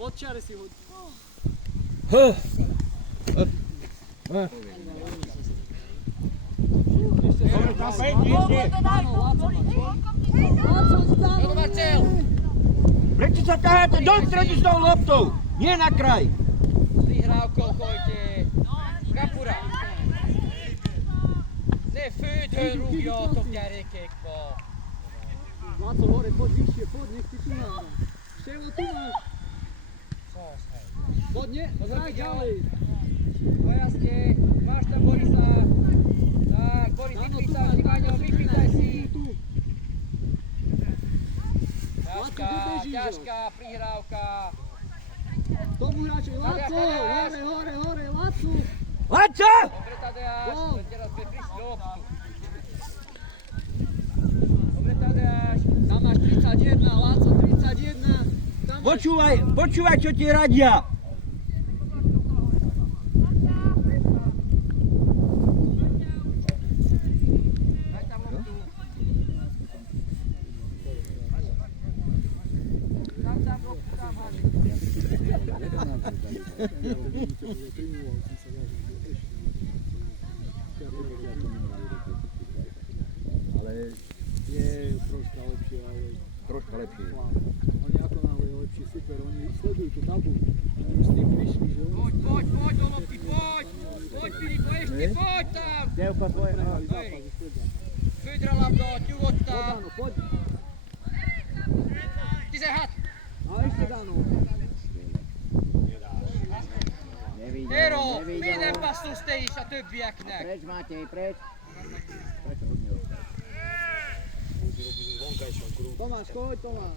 Pod čiare si hodí. Dobre, Marcel! Prečo sa ťaháte do stredu s tou loptou? Nie na kraj. Prihrávkou choďte. Kapura. Ne főtől rúgjatok, gyerekek, ma. Láco, hore, poď vyššie, poď, nech ti tu náhra. Ševo, tu máš. Poď, nie, hraj ďalej. No jasne, máš tam Borisa. Tak, Boris, vypýtaj si, Maňo, vypýtaj si. Ťažká prihrávka. Tomu hráčovi, Láco, hore, Láco. Láco! Dobre, Tadeáš, teraz sme prišli do loptu. Dobre, Tadeáš. Tam máš 31, Láco, 31. Počúvaj, čo ti radia. Daj tam loptu. Tam loptu, tam háži. Ale Je troška lepšie, ale troška lepšie. oni ako náhle je lepší, super, oni sledujú tú tabu. Oni už s tým prišli, že oni Poď do lopty, poď! Poď, Filipo, ešte poď tam! Devka svoje. prehrali zápas už teda. Fydra labdo, ťuvot Poď, tam! Dano, poď. Ty se had! A ešte Dano. Eero, milyen vastuus teis ja többieknek? Preč, Matej, preč. Tomáš, choď, Tomáš.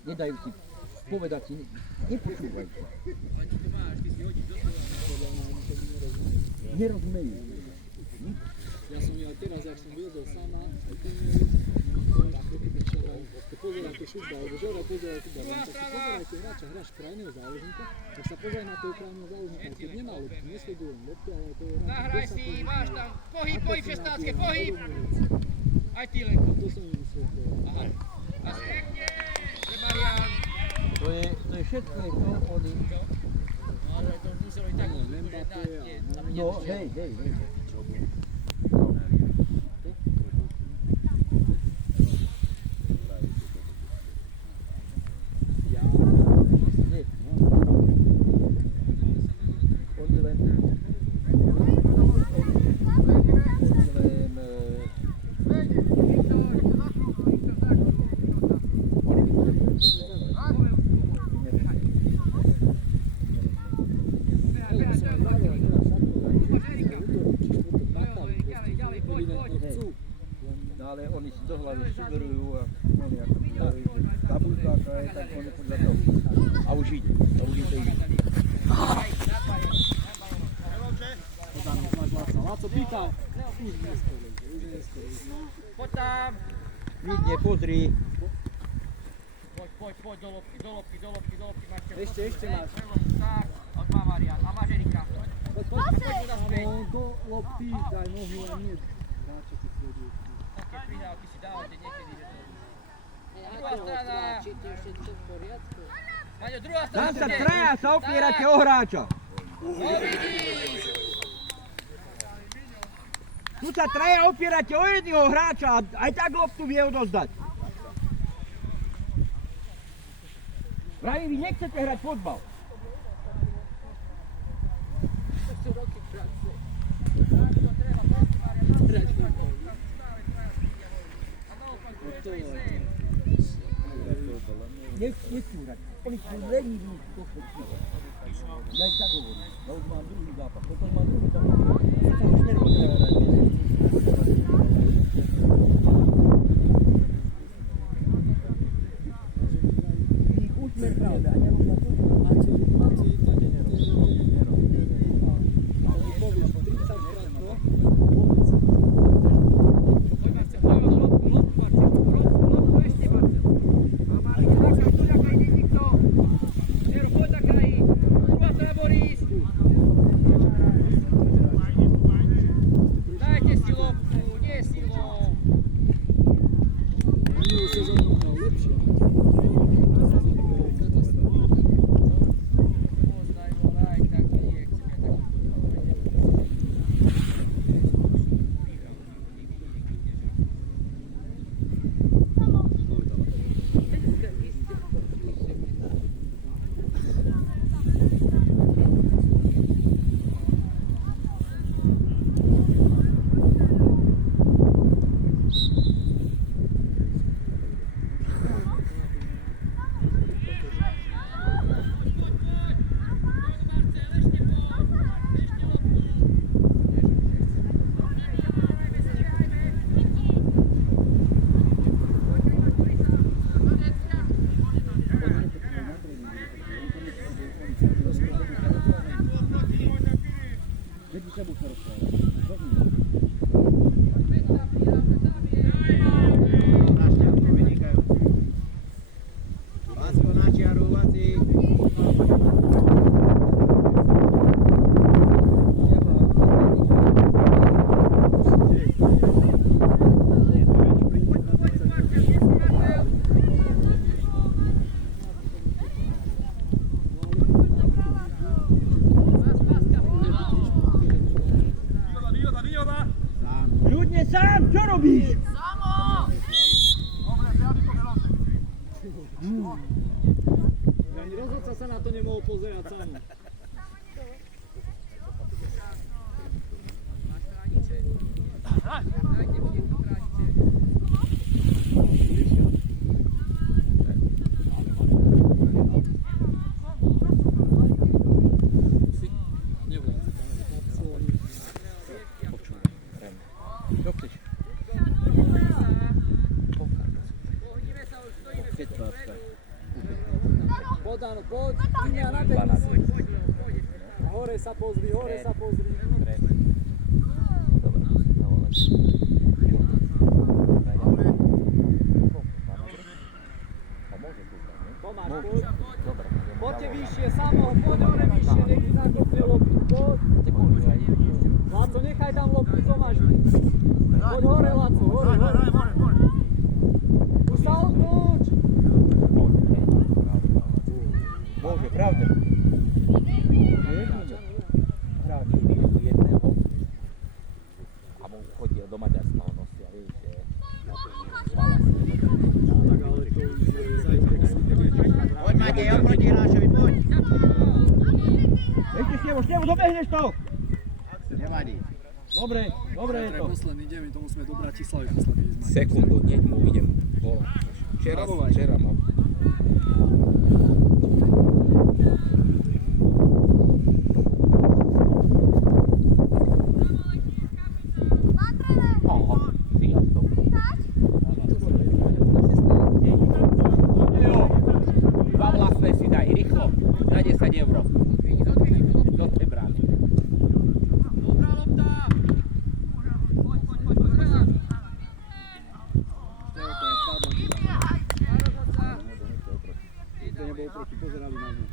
Nedajú ti povedať si, nepočúvaj. Nerozumejú. Ja som ja teraz, jak som viedol sama, aj ty pozerám to šutba, alebo Žora pozeral futbal, tak si pozerajte hráča, hráč krajného záložníka, tak sa pozeraj na toho krajného záložníka, keď nemá loptu, nesledujem loptu, ale to je hráč. Nahraj si, máš tam, pohyb v 16, pohyb! Aj ty Lenko. To som im vysvetlil. Aha, jasne. Pre Marián. To je všetko, je to oni. No ale to muselo i tak že dať, tam No, hej. Ale oni si do hlavy sugerujú a oni ako dajú, že tabuľka, aká je, tak oni podľa toho. A už ide, to ide. Láco pýtal. Už neskoro. Poď tam. Vidne, pozri. Poď do lopky, Marcel. Ešte máš. Tak, od má Marián. A máš Erika. Poď do lopty, daj nohu a nie. Hráče ty sledujú. Také prihrávky si dávate niekedy, že to... Druhá strana. Maňo, druhá strana. Tam sa traja sa opierate o hráča. No vidíš. Tu sa traja opierate o jedného hráča a aj tak loptu vie odozdať. Vraj, vy nechcete hrať fotbal. Nechcú hrať. Oni sú leniví to všetko. Ja ich tak hovorím. Ja už mám druhý zápas. Potom mám druhý zápas. Potom už nepotreba hrať. Ich úsmer pravda. A nerobia to. Dajte robíš? Ani rozhodca sa na to nemohol pozerať sám. Čo chceš? Podano, poď, Tyňa na tenis. Hore sa pozri, hore sa pozri. Tomáš, poď. Poďte vyššie, samo, poď hore vyššie, nech ti nakopne loptu, poď. Laco, nechaj tam loptu, Tomáš. Poď hore, Laco, hore, hore. Tu sa odkúč. Bože, pravda. Pravda, jedného. A mu chodil do Maďarska, on nosia, vieš, že... Tak ale to už je zajtra. Poď Matej, oproti Hrášovi, poď! Ešte Števo, dobehneš to! Nevadí. Dobre, dobre je to. Posledný ideme, to musíme do Bratislavy posledný ísť. Sekundu, hneď mu idem. Včera mal. Dva vlastné si daj, rýchlo, na 10 eur. Do tej brány. To nebol proti, pozerali na ňu.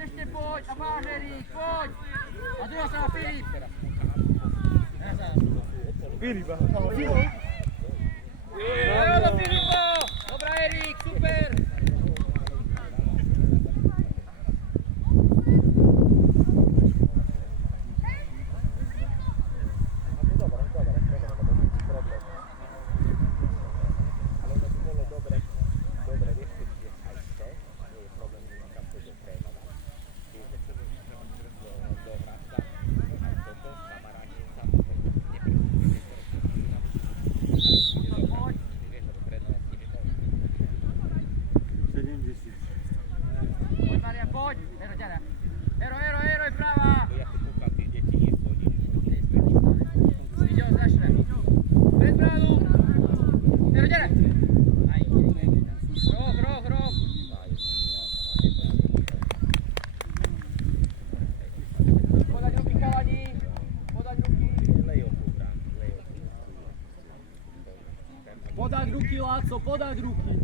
Ešte poď, a máš Erik, poď! A druhá strana Filip! Filipa. Evo do Filipa! Dobrá Erik, super! Podať ruky, Láco, podať ruky.